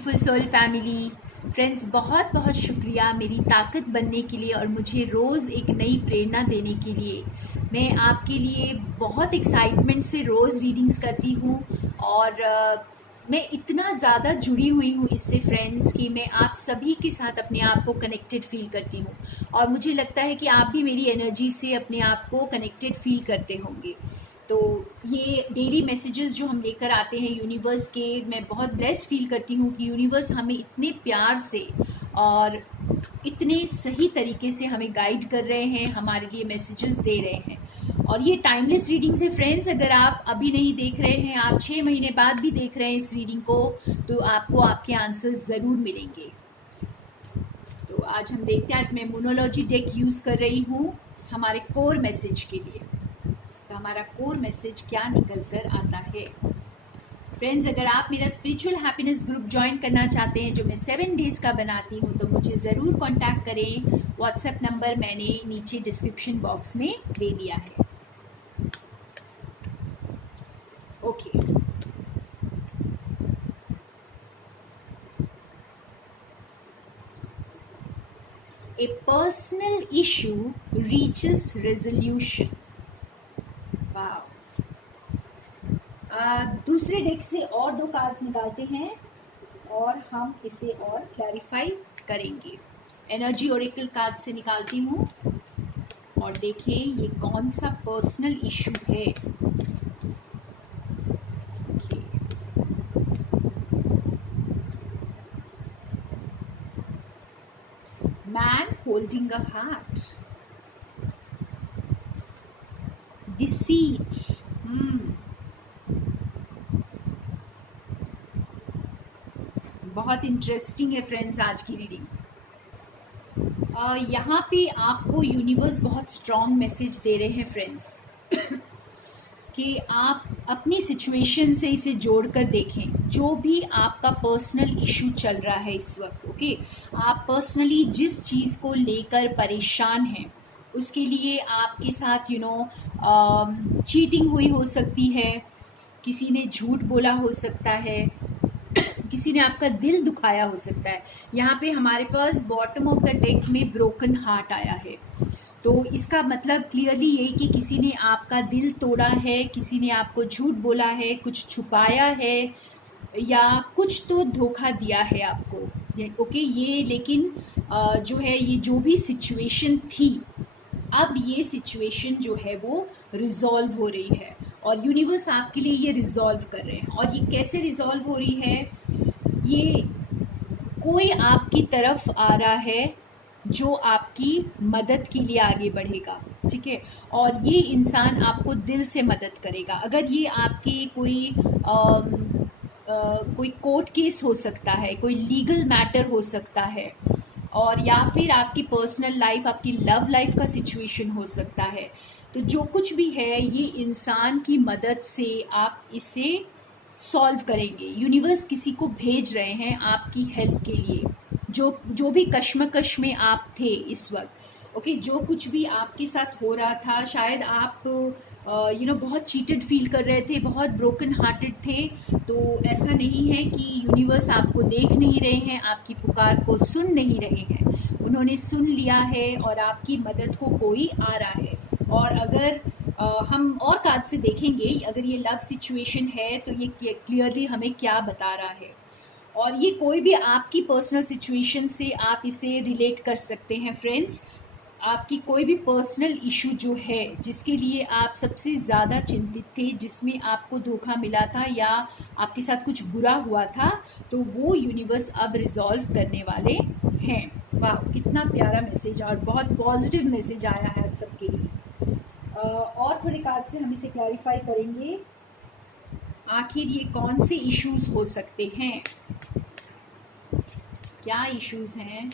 Beautiful soul family friends, बहुत बहुत शुक्रिया मेरी ताकत बनने के लिए और मुझे रोज़ एक नई प्रेरणा देने के लिए। मैं आपके लिए बहुत एक्साइटमेंट से रोज़ रीडिंग्स करती हूँ और मैं इतना ज़्यादा जुड़ी हुई हूँ इससे फ्रेंड्स कि मैं आप सभी के साथ अपने आप को कनेक्टेड फील करती हूँ और मुझे लगता है कि आप भी मेरी एनर्जी से अपने आप को कनेक्टेड फील करते होंगे। तो ये डेली मैसेजेस जो हम लेकर आते हैं यूनिवर्स के, मैं बहुत ब्लेस्ड फील करती हूँ कि यूनिवर्स हमें इतने प्यार से और इतने सही तरीके से हमें गाइड कर रहे हैं, हमारे लिए मैसेजेस दे रहे हैं। और ये टाइमलेस रीडिंग्स है फ्रेंड्स। अगर आप अभी नहीं देख रहे हैं, आप 6 महीने बाद भी देख रहे हैं इस रीडिंग को, तो आपको आपके आंसर्स ज़रूर मिलेंगे। तो आज हम देखते हैं, आज मैं मोनोलॉजी डेक यूज़ कर रही हूँ हमारे कोर मैसेज के लिए। तो हमारा कोर मैसेज क्या निकल कर आता है फ्रेंड्स। अगर आप मेरा स्पिरिचुअल हैप्पीनेस ग्रुप ज्वाइन करना चाहते हैं जो मैं 7 डेज का बनाती हूँ, तो मुझे ज़रूर कांटेक्ट करें। व्हाट्सएप नंबर मैंने नीचे डिस्क्रिप्शन बॉक्स में दे दिया है। ओके, ए पर्सनल इशू रीचेस रेजोल्यूशन। वाह, दूसरे डेक से और 2 कार्ड्स निकालते हैं और हम इसे और क्लैरिफाई करेंगे। एनर्जी ओरेकल कार्ड से निकालती हूँ और देखें ये कौन सा पर्सनल इशू है। Man holding a heart, deceit. बहुत इंटरेस्टिंग है फ्रेंड्स आज की रीडिंग। यहाँ पे आपको यूनिवर्स बहुत स्ट्रॉन्ग मैसेज दे रहे हैं फ्रेंड्स कि आप अपनी सिचुएशन से इसे जोड़कर देखें। जो भी आपका पर्सनल इशू चल रहा है इस वक्त, ओके, आप पर्सनली जिस चीज़ को लेकर परेशान हैं, उसके लिए आपके साथ चीटिंग हुई हो सकती है, किसी ने झूठ बोला हो सकता है, किसी ने आपका दिल दुखाया हो सकता है। यहाँ पे हमारे पास बॉटम ऑफ द डेक में ब्रोकन हार्ट आया है, तो इसका मतलब क्लियरली यही कि किसी ने आपका दिल तोड़ा है, किसी ने आपको झूठ बोला है, कुछ छुपाया है या कुछ तो धोखा दिया है आपको। ओके, ये लेकिन जो है, ये जो भी सिचुएशन थी, अब ये सिचुएशन जो है वो रिजॉल्व हो रही है और यूनिवर्स आपके लिए ये रिजॉल्व कर रहे हैं। और ये कैसे रिजॉल्व हो रही है, ये कोई आपकी तरफ आ रहा है जो आपकी मदद के लिए आगे बढ़ेगा, ठीक है, और ये इंसान आपको दिल से मदद करेगा। अगर ये आपकी कोई कोर्ट केस हो सकता है, कोई लीगल मैटर हो सकता है, और या फिर आपकी पर्सनल लाइफ, आपकी लव लाइफ का सिचुएशन हो सकता है, तो जो कुछ भी है ये इंसान की मदद से आप इसे सॉल्व करेंगे। यूनिवर्स किसी को भेज रहे हैं आपकी हेल्प के लिए, जो भी कश्मकश में आप थे इस वक्त, ओके, जो कुछ भी आपके साथ हो रहा था, शायद आप बहुत चीटेड फील कर रहे थे, बहुत ब्रोकन हार्टेड थे, तो ऐसा नहीं है कि यूनिवर्स आपको देख नहीं रहे हैं, आपकी पुकार को सुन नहीं रहे हैं। उन्होंने सुन लिया है और आपकी मदद को कोई आ रहा है। और अगर हम और कार्ड से देखेंगे, अगर ये लव सिचुएशन है तो ये क्लियरली हमें क्या बता रहा है, और ये कोई भी आपकी पर्सनल सिचुएशन से आप इसे रिलेट कर सकते हैं फ्रेंड्स। आपकी कोई भी पर्सनल इशू जो है, जिसके लिए आप सबसे ज़्यादा चिंतित थे, जिसमें आपको धोखा मिला था या आपके साथ कुछ बुरा हुआ था, तो वो यूनिवर्स अब रिजॉल्व करने वाले हैं। वाह, कितना प्यारा मैसेज और बहुत पॉजिटिव मैसेज आया है सबके लिए। और थोड़े कार्ड से हम इसे क्लैरिफाई करेंगे, आखिर ये कौन से इश्यूज हो सकते हैं, क्या इश्यूज हैं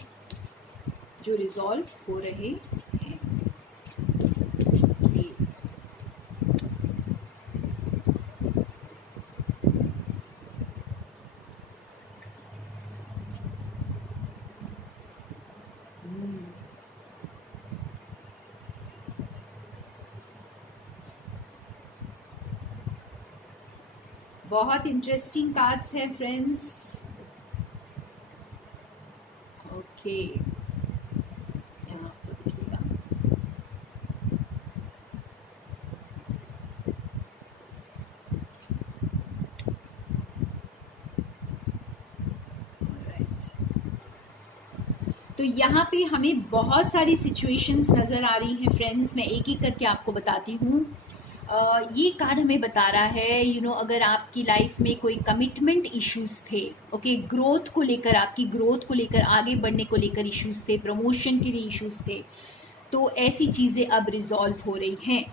जो रिजॉल्व हो रहे हैं। बहुत इंटरेस्टिंग कार्ड्स हैं फ्रेंड्स। ओके, यहाँ पर देखिएगा। Alright. तो यहाँ पे हमें बहुत सारी सिचुएशंस नज़र आ रही हैं फ्रेंड्स। मैं एक एक करके आपको बताती हूँ। ये कार्ड हमें बता रहा है अगर आपकी लाइफ में कोई कमिटमेंट इश्यूज थे, ओके, ग्रोथ को लेकर, आपकी ग्रोथ को लेकर, आगे बढ़ने को लेकर इश्यूज थे, प्रमोशन के लिए इश्यूज थे, तो ऐसी चीज़ें अब रिजॉल्व हो रही हैं,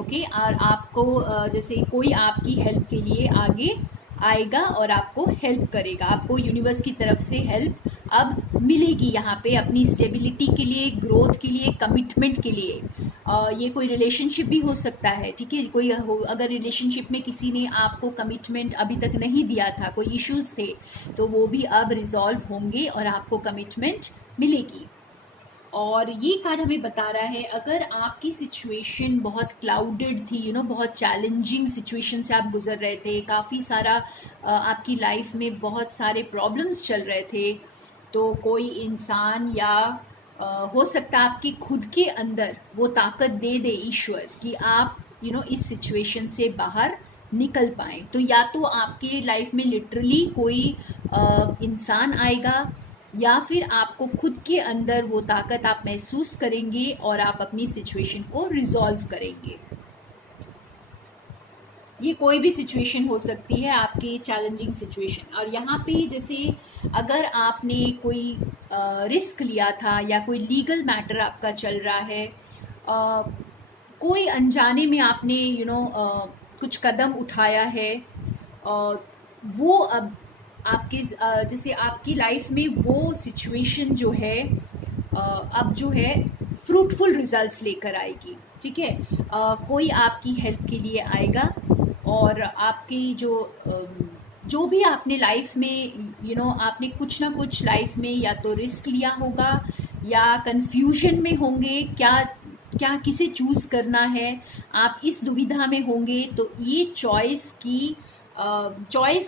ओके। और आपको जैसे कोई आपकी हेल्प के लिए आगे आएगा और आपको हेल्प करेगा, आपको यूनिवर्स की तरफ से हेल्प अब मिलेगी यहाँ पे अपनी स्टेबिलिटी के लिए, ग्रोथ के लिए, कमिटमेंट के लिए। ये कोई रिलेशनशिप भी हो सकता है, ठीक है। कोई अगर रिलेशनशिप में किसी ने आपको कमिटमेंट अभी तक नहीं दिया था, कोई इश्यूज थे, तो वो भी अब रिजॉल्व होंगे और आपको कमिटमेंट मिलेगी। और ये कार्ड हमें बता रहा है अगर आपकी सिचुएशन बहुत क्लाउडेड थी, बहुत चैलेंजिंग सिचुएशन से आप गुजर रहे थे, काफ़ी सारा आपकी लाइफ में बहुत सारे प्रॉब्लम्स चल रहे थे, तो कोई इंसान या हो सकता है आपके खुद के अंदर वो ताकत दे दे ईश्वर कि आप इस सिचुएशन से बाहर निकल पाएँ। तो या तो आपके लाइफ में लिटरली कोई इंसान आएगा, या फिर आपको खुद के अंदर वो ताकत आप महसूस करेंगे और आप अपनी सिचुएशन को रिजॉल्व करेंगे। ये कोई भी सिचुएशन हो सकती है, आपकी चैलेंजिंग सिचुएशन। और यहाँ पे जैसे अगर आपने कोई रिस्क लिया था या कोई लीगल मैटर आपका चल रहा है, कोई अनजाने में आपने कुछ कदम उठाया है, वो अब आपके जैसे आपकी लाइफ में वो सिचुएशन जो है अब जो है फ्रूटफुल रिजल्ट्स लेकर आएगी, ठीक है। कोई आपकी हेल्प के लिए आएगा और आपकी जो भी आपने लाइफ में आपने कुछ ना कुछ लाइफ में या तो रिस्क लिया होगा या कंफ्यूजन में होंगे, क्या किसे चूज़ करना है, आप इस दुविधा में होंगे, तो ये चॉइस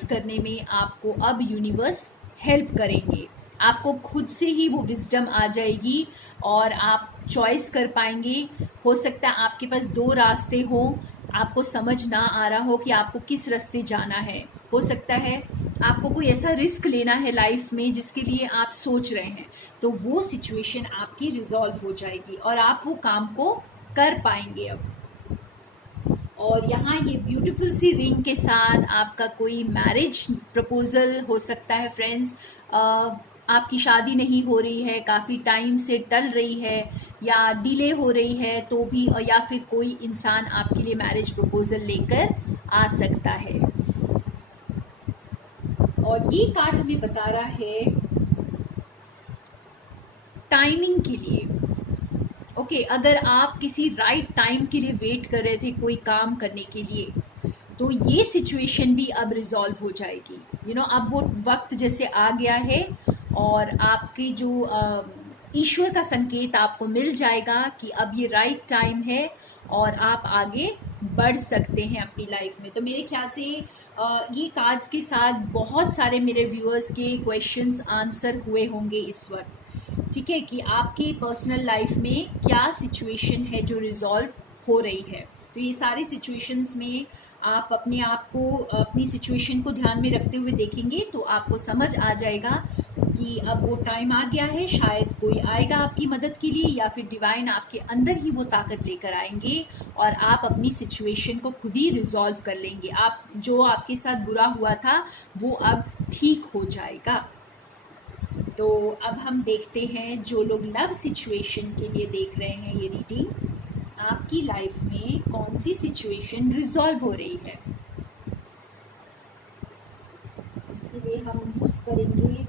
करने में आपको अब यूनिवर्स हेल्प करेंगे। आपको खुद से ही वो विजडम आ जाएगी और आप चॉइस कर पाएंगे। हो सकता है आपके पास दो रास्ते हों, आपको समझ ना आ रहा हो कि आपको किस रास्ते जाना है। हो सकता है आपको कोई ऐसा रिस्क लेना है लाइफ में जिसके लिए आप सोच रहे हैं, तो वो सिचुएशन आपकी रिजॉल्व हो जाएगी और आप वो काम को कर पाएंगे अब। और यहाँ ये ब्यूटीफुल सी रिंग के साथ आपका कोई मैरिज प्रपोजल हो सकता है फ्रेंड्स। आपकी शादी नहीं हो रही है, काफ़ी टाइम से टल रही है या डिले हो रही है, तो भी, या फिर कोई इंसान आपके लिए मैरिज प्रपोजल लेकर आ सकता है। और ये कार्ड हमें बता रहा है टाइमिंग के लिए, ओके। अगर आप किसी राइट टाइम के लिए वेट कर रहे थे कोई काम करने के लिए, तो ये सिचुएशन भी अब रिजॉल्व हो जाएगी। अब वो वक्त जैसे आ गया है और आपके जो ईश्वर का संकेत आपको मिल जाएगा कि अब ये राइट टाइम है और आप आगे बढ़ सकते हैं अपनी लाइफ में। तो मेरे ख्याल से ये कार्ड्स के साथ बहुत सारे मेरे व्यूअर्स के क्वेश्चंस आंसर हुए होंगे इस वक्त, ठीक है, कि आपके पर्सनल लाइफ में क्या सिचुएशन है जो रिजॉल्व हो रही है। तो ये सारी सिचुएशंस में आप अपने आप को, अपनी सिचुएशन को ध्यान में रखते हुए देखेंगे तो आपको समझ आ जाएगा कि अब वो टाइम आ गया है, शायद कोई आएगा आपकी मदद के लिए या फिर डिवाइन आपके अंदर ही वो ताकत लेकर आएंगे और आप अपनी सिचुएशन को खुद ही रिजॉल्व कर लेंगे। आप जो आपके साथ बुरा हुआ था वो अब ठीक हो जाएगा। तो अब हम देखते हैं जो लोग लव सिचुएशन के लिए देख रहे हैं ये रीडिंग, आपकी लाइफ में कौन सी सिचुएशन रिजॉल्व हो रही है। इसके लिए हम यूज करेंगे,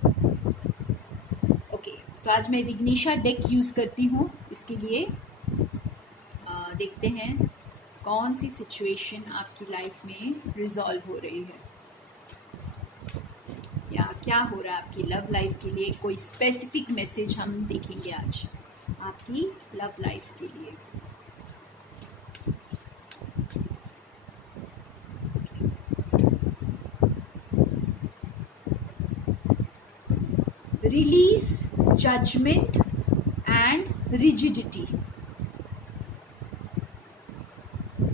ओके, तो आज मैं विग्नेशा डेक यूज करती हूँ इसके लिए। देखते हैं कौन सी सिचुएशन आपकी लाइफ में रिजॉल्व हो रही है या क्या हो रहा है आपकी लव लाइफ के लिए। कोई स्पेसिफिक मैसेज हम देखेंगे आज आपकी लव लाइफ के लिए। Release judgment and rigidity.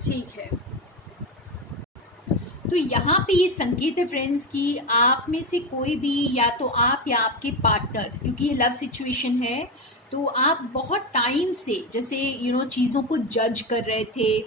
ठीक है, तो यहाँ पे ये संकेत है फ्रेंड्स कि आप में से कोई भी, या तो आप या आपके पार्टनर, क्योंकि ये लव सिचुएशन है, तो आप बहुत टाइम से जैसे चीज़ों को जज कर रहे थे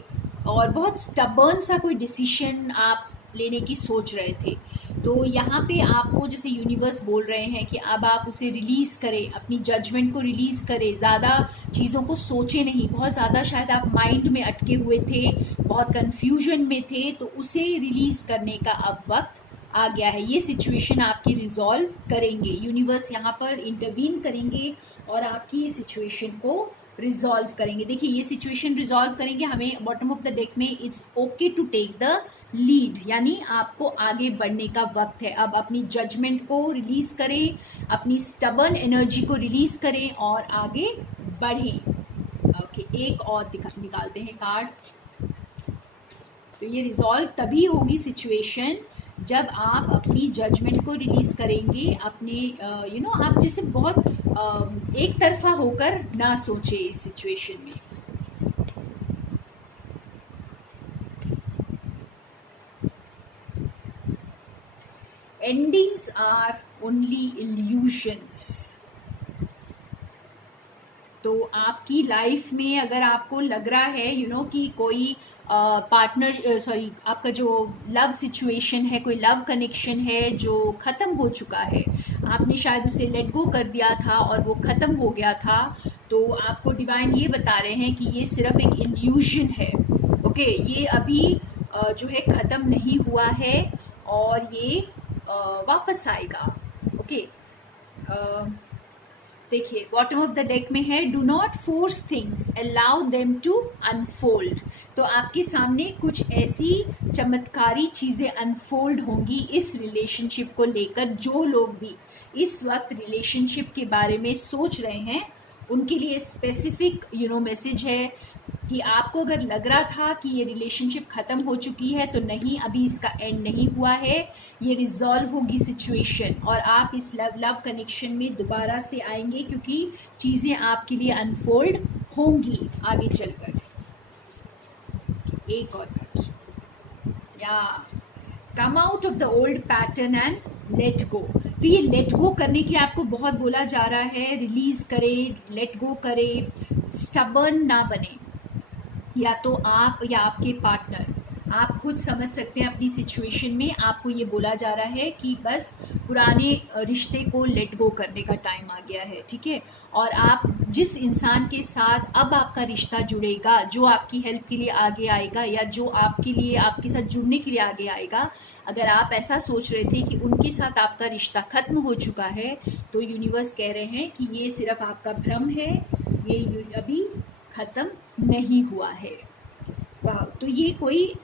और बहुत स्टबर्न सा कोई डिसीजन आप लेने की सोच रहे थे। तो यहाँ पे आपको जैसे यूनिवर्स बोल रहे हैं कि अब आप उसे रिलीज़ करें, अपनी जजमेंट को रिलीज़ करें, ज़्यादा चीज़ों को सोचे नहीं। बहुत ज़्यादा शायद आप माइंड में अटके हुए थे, बहुत कन्फ्यूजन में थे, तो उसे रिलीज़ करने का अब वक्त आ गया है। ये सिचुएशन आपकी रिजॉल्व करेंगे, यूनिवर्स यहाँ पर इंटरवीन करेंगे और आपकी सिचुएशन को रिजॉल्व करेंगे। देखिए ये सिचुएशन रिजॉल्व करेंगे, हमें बॉटम ऑफ द डेक में it's okay to take the lead, यानी आपको आगे बढ़ने का वक्त है। अब अपनी जजमेंट को रिलीज करें, अपनी स्टबर्न एनर्जी को रिलीज करें और आगे बढ़ें। ओके, एक और निकालते हैं कार्ड। तो ये रिजॉल्व तभी होगी सिचुएशन जब आप अपनी जजमेंट को रिलीज करेंगे, अपने आप जैसे बहुत एक तरफा होकर ना सोचे इस सिचुएशन में। Endings are only illusions. तो आपकी लाइफ में अगर आपको लग रहा है कि कोई आपका जो लव सिचुएशन है, कोई लव कनेक्शन है जो ख़त्म हो चुका है, आपने शायद उसे लेट गो कर दिया था और वो ख़त्म हो गया था, तो आपको डिवाइन ये बता रहे हैं कि ये सिर्फ एक इल्यूजन है। ओके, ये अभी जो है ख़त्म नहीं हुआ है और ये वापस आएगा। ओके, देखिए बॉटम ऑफ द डेक में है do not force things, allow them to unfold. तो आपके सामने कुछ ऐसी चमत्कारी चीज़ें अनफोल्ड होंगी इस रिलेशनशिप को लेकर। जो लोग भी इस वक्त रिलेशनशिप के बारे में सोच रहे हैं उनके लिए स्पेसिफिक मैसेज है कि आपको अगर लग रहा था कि ये रिलेशनशिप ख़त्म हो चुकी है, तो नहीं, अभी इसका एंड नहीं हुआ है, ये रिजॉल्व होगी सिचुएशन और आप इस लव कनेक्शन में दोबारा से आएंगे, क्योंकि चीज़ें आपके लिए अनफोल्ड होंगी आगे चलकर। एक और कार्ड, या come out of the old pattern and let go. तो ये लेट गो करने के लिए आपको बहुत बोला जा रहा है, रिलीज करें, लेट गो करें, स्टबर्न ना बने। या तो आप या आपके पार्टनर, आप खुद समझ सकते हैं अपनी सिचुएशन में, आपको ये बोला जा रहा है कि बस पुराने रिश्ते को लेट गो करने का टाइम आ गया है। ठीक है, और आप जिस इंसान के साथ अब आपका रिश्ता जुड़ेगा, जो आपकी हेल्प के लिए आगे आएगा या जो आपके लिए आपके साथ जुड़ने के लिए आगे आएगा, अगर आप ऐसा सोच रहे थे कि उनके साथ आपका रिश्ता खत्म हो चुका है, तो यूनिवर्स कह रहे हैं कि ये सिर्फ आपका भ्रम है, ये अभी ख़त्म नहीं हुआ है। वाह, तो ये कोई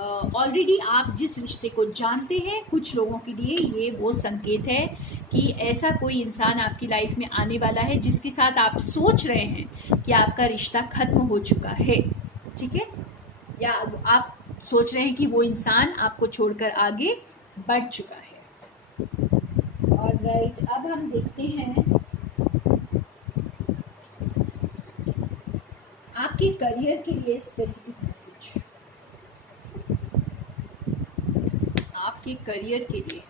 ऑलरेडी आप जिस रिश्ते को जानते हैं, कुछ लोगों के लिए ये वो संकेत है कि ऐसा कोई इंसान आपकी लाइफ में आने वाला है जिसके साथ आप सोच रहे हैं कि आपका रिश्ता खत्म हो चुका है। ठीक है, या आप सोच रहे हैं कि वो इंसान आपको छोड़कर आगे बढ़ चुका है। और राइट, अब हम देखते हैं आपके करियर के लिए स्पेसिफिक मैसेज। आपके करियर के लिए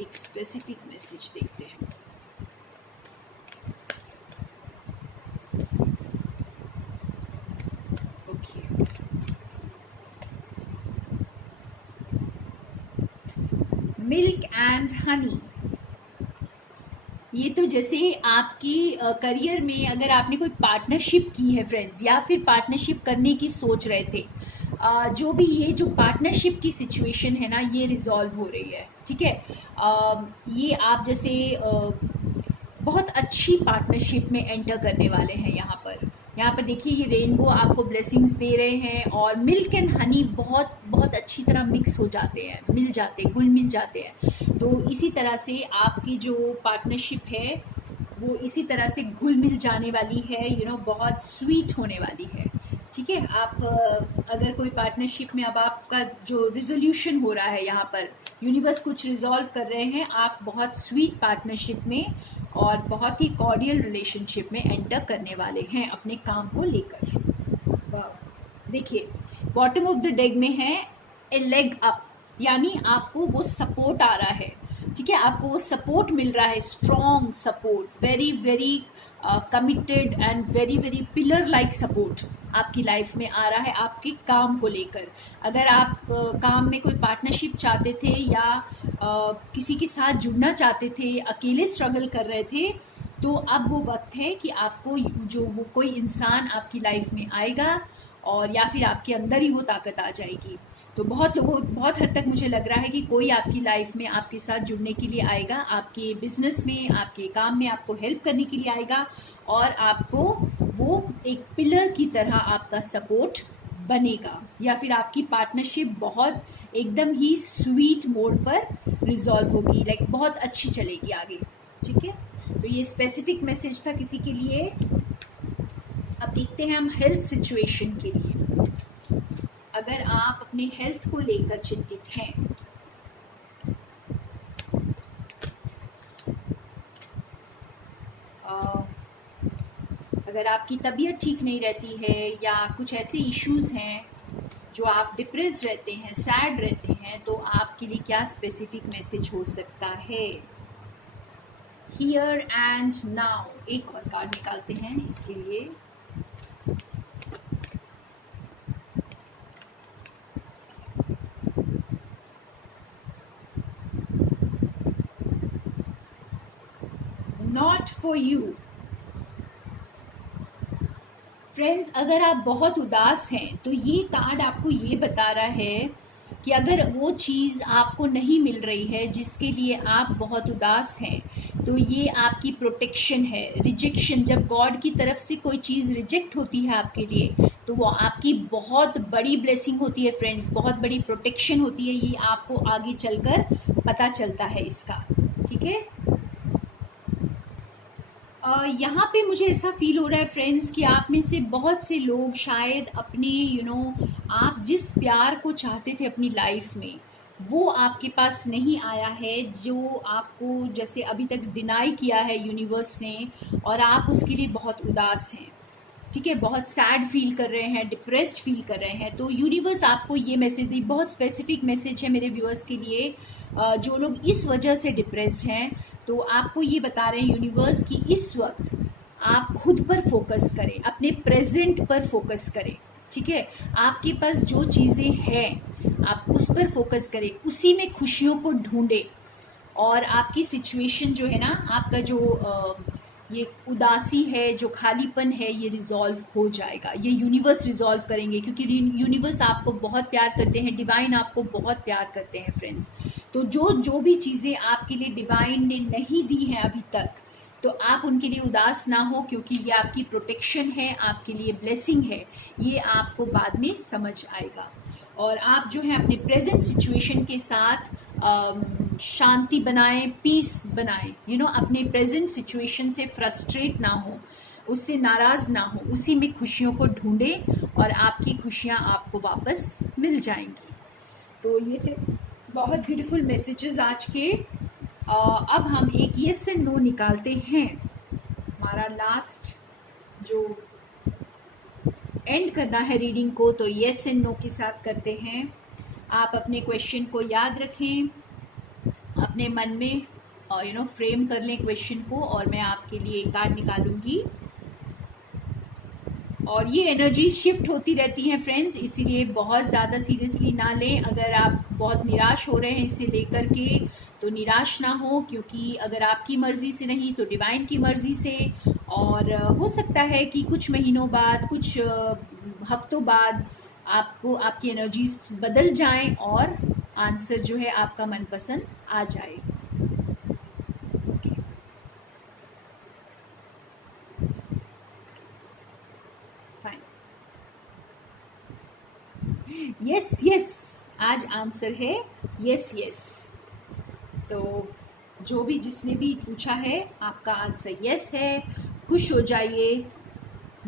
एक स्पेसिफिक मैसेज देखते हैं। Okay, milk and honey. ये तो जैसे आपकी करियर में अगर आपने कोई पार्टनरशिप की है फ्रेंड्स, या फिर पार्टनरशिप करने की सोच रहे थे, जो भी ये जो पार्टनरशिप की सिचुएशन है ना, ये रिजॉल्व हो रही है। ठीक है, ये आप जैसे बहुत अच्छी पार्टनरशिप में एंटर करने वाले हैं। यहाँ पर देखिए ये रेनबो आपको ब्लेसिंग्स दे रहे हैं और मिल्क एंड हनी बहुत बहुत अच्छी तरह मिक्स हो जाते हैं, मिल जाते हैं, घुल मिल जाते हैं। तो इसी तरह से आपकी जो पार्टनरशिप है वो इसी तरह से घुल मिल जाने वाली है, बहुत स्वीट होने वाली है। ठीक है। आप अगर कोई पार्टनरशिप में अब आपका जो रिजोल्यूशन हो रहा है, यहाँ पर यूनिवर्स कुछ रिजॉल्व कर रहे हैं, आप बहुत स्वीट पार्टनरशिप में और बहुत ही कॉर्डियल रिलेशनशिप में एंटर करने वाले हैं अपने काम को लेकर। देखिए बॉटम ऑफ द डेक में है ए लेग अप, यानी आपको वो सपोर्ट आ रहा है। ठीक है, आपको वो सपोर्ट मिल रहा है, strong support, very very committed and very very pillar like support आपकी लाइफ में आ रहा है आपके काम को लेकर। अगर आप काम में कोई पार्टनरशिप चाहते थे या किसी के साथ जुड़ना चाहते थे, अकेले स्ट्रगल कर रहे थे, तो अब वो वक्त है कि आपको जो वो कोई इंसान आपकी लाइफ में आएगा और या फिर आपके अंदर ही वो ताकत आ जाएगी। तो बहुत हद तक मुझे लग रहा है कि कोई आपकी लाइफ में आपके साथ जुड़ने के लिए आएगा, आपके बिजनेस में, आपके काम में आपको हेल्प करने के लिए आएगा और आपको वो एक पिलर की तरह आपका सपोर्ट बनेगा, या फिर आपकी पार्टनरशिप बहुत एकदम ही स्वीट मोड पर रिजॉल्व होगी, लाइक बहुत अच्छी चलेगी आगे। ठीक है, तो ये स्पेसिफिक मैसेज था किसी के लिए। अब देखते हैं हम हेल्थ सिचुएशन के लिए। अगर आप अपने हेल्थ को लेकर चिंतित हैं, अगर आपकी तबीयत ठीक नहीं रहती है या कुछ ऐसे इश्यूज हैं जो आप डिप्रेस रहते हैं, सैड रहते हैं, तो आपके लिए क्या स्पेसिफिक मैसेज हो सकता है। हियर एंड नाउ, एक और कार्ड निकालते हैं इसके लिए। Not for you. फ्रेंड्स, अगर आप बहुत उदास हैं तो ये कार्ड आपको ये बता रहा है कि अगर वो चीज़ आपको नहीं मिल रही है जिसके लिए आप बहुत उदास हैं, तो ये आपकी प्रोटेक्शन है। रिजेक्शन, जब गॉड की तरफ से कोई चीज़ रिजेक्ट होती है आपके लिए, तो वो आपकी बहुत बड़ी ब्लेसिंग होती है फ्रेंड्स, बहुत बड़ी प्रोटेक्शन होती है। ये आपको आगे चलकर पता चलता है इसका। ठीक है, यहाँ पे मुझे ऐसा फील हो रहा है फ्रेंड्स कि आप में से बहुत से लोग शायद अपने आप जिस प्यार को चाहते थे अपनी लाइफ में, वो आपके पास नहीं आया है, जो आपको जैसे अभी तक डिनाई किया है यूनिवर्स ने, और आप उसके लिए बहुत उदास हैं। ठीक है, बहुत सैड फील कर रहे हैं, डिप्रेस्ड फील कर रहे हैं। तो यूनिवर्स आपको ये मैसेज दी, बहुत स्पेसिफिक मैसेज है मेरे व्यूअर्स के लिए, जो लोग इस वजह से डिप्रेस्ड हैं। तो आपको ये बता रहे हैं यूनिवर्स कि इस वक्त आप खुद पर फोकस करें, अपने प्रेजेंट पर फोकस करें। ठीक है, आपके पास जो चीज़ें हैं आप उस पर फोकस करें, उसी में खुशियों को ढूंढें, और आपकी सिचुएशन जो है ना, आपका जो ये उदासी है, जो खालीपन है, ये रिजॉल्व हो जाएगा। ये यूनिवर्स रिजॉल्व करेंगे, क्योंकि यूनिवर्स आपको बहुत प्यार करते हैं, डिवाइन आपको बहुत प्यार करते हैं फ्रेंड्स। तो जो भी चीज़ें आपके लिए डिवाइन ने नहीं दी हैं अभी तक, तो आप उनके लिए उदास ना हो, क्योंकि ये आपकी प्रोटेक्शन है, आपके लिए ब्लेसिंग है। ये आपको बाद में समझ आएगा, और आप जो है अपने प्रेजेंट सिचुएशन के साथ शांति बनाएं, पीस बनाएं। अपने प्रेजेंट सिचुएशन से फ्रस्ट्रेट ना हो, उससे नाराज़ ना हो, उसी में खुशियों को ढूंढें और आपकी खुशियां आपको वापस मिल जाएंगी। तो ये थे बहुत ब्यूटीफुल मैसेजेस आज के। अब हम एक येस एंड नो निकालते हैं। हमारा लास्ट जो एंड करना है रीडिंग को, तो येस एंड नो के साथ करते हैं। आप अपने क्वेश्चन को याद रखें, अपने मन में और फ्रेम कर लें क्वेश्चन को, और मैं आपके लिए एक कार्ड निकालूंगी। और ये एनर्जी शिफ्ट होती रहती है फ्रेंड्स, इसीलिए बहुत ज़्यादा सीरियसली ना लें। अगर आप बहुत निराश हो रहे हैं इसे लेकर के, तो निराश ना हो, क्योंकि अगर आपकी मर्ज़ी से नहीं तो डिवाइन की मर्ज़ी से। और हो सकता है कि कुछ महीनों बाद, कुछ हफ्तों बाद आपको आपकी एनर्जीज बदल जाएं और आंसर जो है आपका मनपसंद आ जाए। फाइन, यस यस, आज आंसर है यस यस। तो जो भी जिसने भी पूछा है, आपका आंसर यस है। खुश हो जाइए,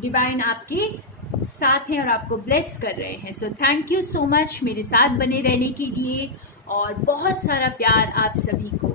डिवाइन आपके साथ हैं और आपको ब्लेस कर रहे हैं। So thank you so much मेरे साथ बने रहने के लिए, और बहुत सारा प्यार आप सभी को।